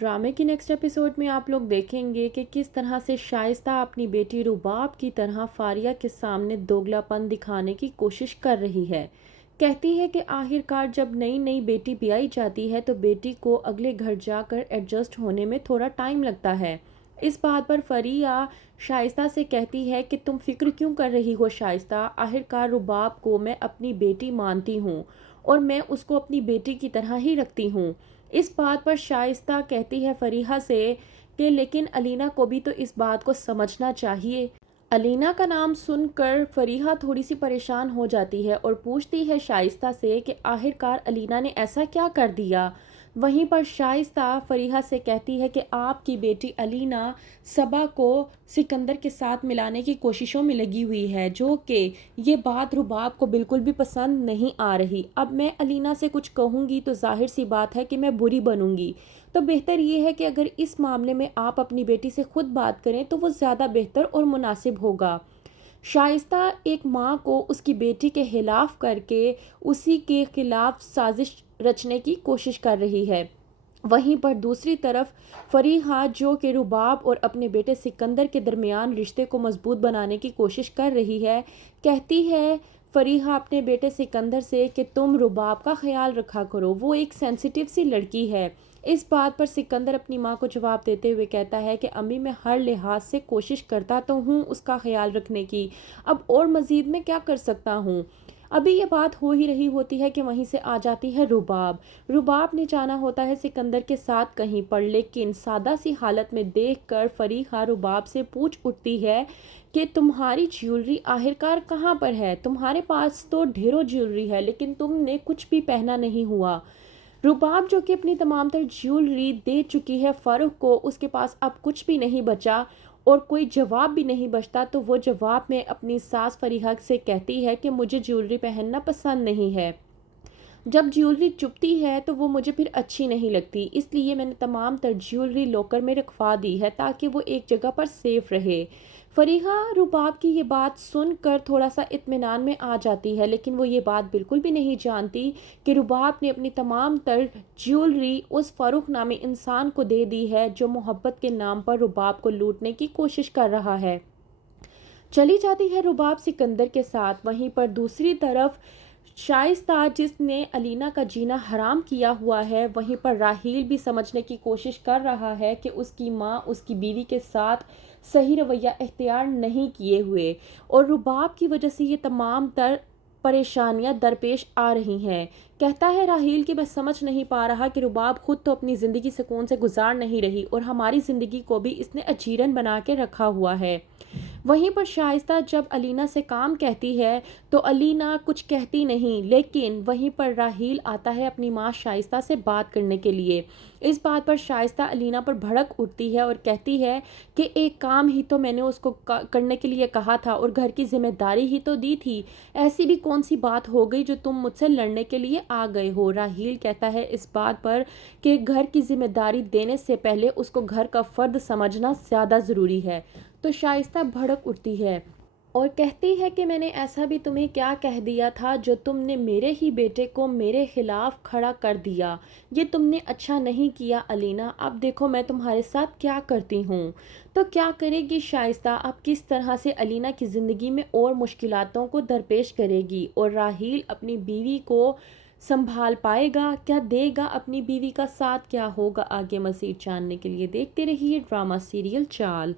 ڈرامے کی next episode میں آپ لوگ دیکھیں گے کہ کس طرح سے شائستہ اپنی بیٹی رباب کی طرح فاریہ کے سامنے دوگلا پن دکھانے کی کوشش کر رہی ہے۔ کہتی ہے کہ آخر کار جب نئی نئی بیٹی بیائی جاتی ہے تو بیٹی کو اگلے گھر جا کر ایڈجسٹ ہونے میں تھوڑا ٹائم لگتا ہے۔ اس بات پر فاریہ شائستہ سے کہتی ہے کہ تم فکر کیوں کر رہی ہو شائستہ، آخر کار رباب کو میں اپنی بیٹی مانتی ہوں اور میں اس کو اپنی بیٹی کی طرح ہی رکھتی ہوں۔ اس بات پر شائستہ کہتی ہے فریحہ سے کہ لیکن علینا کو بھی تو اس بات کو سمجھنا چاہیے۔ علینا کا نام سن کر فریحہ تھوڑی سی پریشان ہو جاتی ہے اور پوچھتی ہے شائستہ سے کہ آخر کار علینا نے ایسا کیا کر دیا۔ وہیں پر شائستہ فریحہ سے کہتی ہے کہ آپ کی بیٹی علینا صبا کو سکندر کے ساتھ ملانے کی کوششوں میں لگی ہوئی ہے، جو کہ یہ بات رباب کو بالکل بھی پسند نہیں آ رہی۔ اب میں علینا سے کچھ کہوں گی تو ظاہر سی بات ہے کہ میں بری بنوں گی، تو بہتر یہ ہے کہ اگر اس معاملے میں آپ اپنی بیٹی سے خود بات کریں تو وہ زیادہ بہتر اور مناسب ہوگا۔ شائستہ ایک ماں کو اس کی بیٹی کے خلاف کر کے اسی کے خلاف سازش رچنے کی کوشش کر رہی ہے۔ وہیں پر دوسری طرف فریحہ جو کہ رباب اور اپنے بیٹے سکندر کے درمیان رشتے کو مضبوط بنانے کی کوشش کر رہی ہے، کہتی ہے فریحہ اپنے بیٹے سکندر سے کہ تم رباب کا خیال رکھا کرو، وہ ایک سینسیٹیو سی لڑکی ہے۔ اس بات پر سکندر اپنی ماں کو جواب دیتے ہوئے کہتا ہے کہ امی میں ہر لحاظ سے کوشش کرتا تو ہوں اس کا خیال رکھنے کی، اب اور مزید میں کیا کر سکتا ہوں۔ ابھی یہ بات ہو ہی رہی ہوتی ہے کہ وہیں سے آ جاتی ہے رباب۔ رباب نے جانا ہوتا ہے سکندر کے ساتھ کہیں پر، لیکن سادہ سی حالت میں دیکھ کر فریحہ رباب سے پوچھ اٹھتی ہے کہ تمہاری جیولری آخر کار کہاں پر ہے؟ تمہارے پاس تو ڈھیروں جیولری ہے لیکن تم نے کچھ بھی پہنا نہیں ہوا۔ رباب جو کہ اپنی تمام تر جیولری دے چکی ہے فاروق کو، اس کے پاس اب کچھ بھی نہیں بچا اور کوئی جواب بھی نہیں بچتا، تو وہ جواب میں اپنی ساس فریحہ سے کہتی ہے کہ مجھے جیولری پہننا پسند نہیں ہے۔ جب جیولری چپتی ہے تو وہ مجھے پھر اچھی نہیں لگتی، اس لیے میں نے تمام تر جیولری لاکر میں رکھوا دی ہے تاکہ وہ ایک جگہ پر سیف رہے۔ فریحہ رباب کی یہ بات سن کر تھوڑا سا اطمینان میں آ جاتی ہے، لیکن وہ یہ بات بالکل بھی نہیں جانتی کہ رباب نے اپنی تمام تر جیولری اس فاروق نامی انسان کو دے دی ہے جو محبت کے نام پر رباب کو لوٹنے کی کوشش کر رہا ہے۔ چلی جاتی ہے رباب سکندر کے ساتھ۔ وہیں پر دوسری طرف شائستہ جس نے علینا کا جینا حرام کیا ہوا ہے، وہیں پر راحیل بھی سمجھنے کی کوشش کر رہا ہے کہ اس کی ماں اس کی بیوی کے ساتھ صحیح رویہ اختیار نہیں کیے ہوئے اور رباب کی وجہ سے یہ تمام تر پریشانیاں درپیش آ رہی ہیں۔ کہتا ہے راحیل کہ میں سمجھ نہیں پا رہا کہ رباب خود تو اپنی زندگی سکون سے گزار نہیں رہی اور ہماری زندگی کو بھی اس نے اجیرن بنا کے رکھا ہوا ہے۔ وہیں پر شائستہ جب علینا سے کام کہتی ہے تو علینا کچھ کہتی نہیں، لیکن وہیں پر راحیل آتا ہے اپنی ماں شائستہ سے بات کرنے کے لیے۔ اس بات پر شائستہ علینا پر بھڑک اٹھتی ہے اور کہتی ہے کہ ایک کام ہی تو میں نے اس کو کرنے کے لیے کہا تھا اور گھر کی ذمہ داری ہی تو دی تھی، ایسی بھی کون سی بات ہو گئی جو تم مجھ سے لڑنے کے لیے آ گئے ہو۔ راحیل کہتا ہے اس بات پر کہ گھر کی ذمہ داری دینے سے پہلے اس کو گھر کا فرد سمجھنا زیادہ ضروری ہے، تو شائستہ بھڑک اٹھتی ہے اور کہتی ہے کہ میں نے ایسا بھی تمہیں کیا کہہ دیا تھا جو تم نے میرے ہی بیٹے کو میرے خلاف کھڑا کر دیا، یہ تم نے اچھا نہیں کیا علینا، اب دیکھو میں تمہارے ساتھ کیا کرتی ہوں۔ تو کیا کرے گی شائستہ، اب کس طرح سے علینا کی زندگی میں اور مشکلاتوں کو درپیش کرے گی اور راحیل اپنی بیوی کو سنبھال پائے گا، کیا دے گا اپنی بیوی کا ساتھ، کیا ہوگا آگے؟ مزید جاننے کے لیے دیکھتے رہیے ڈرامہ سیریل چال۔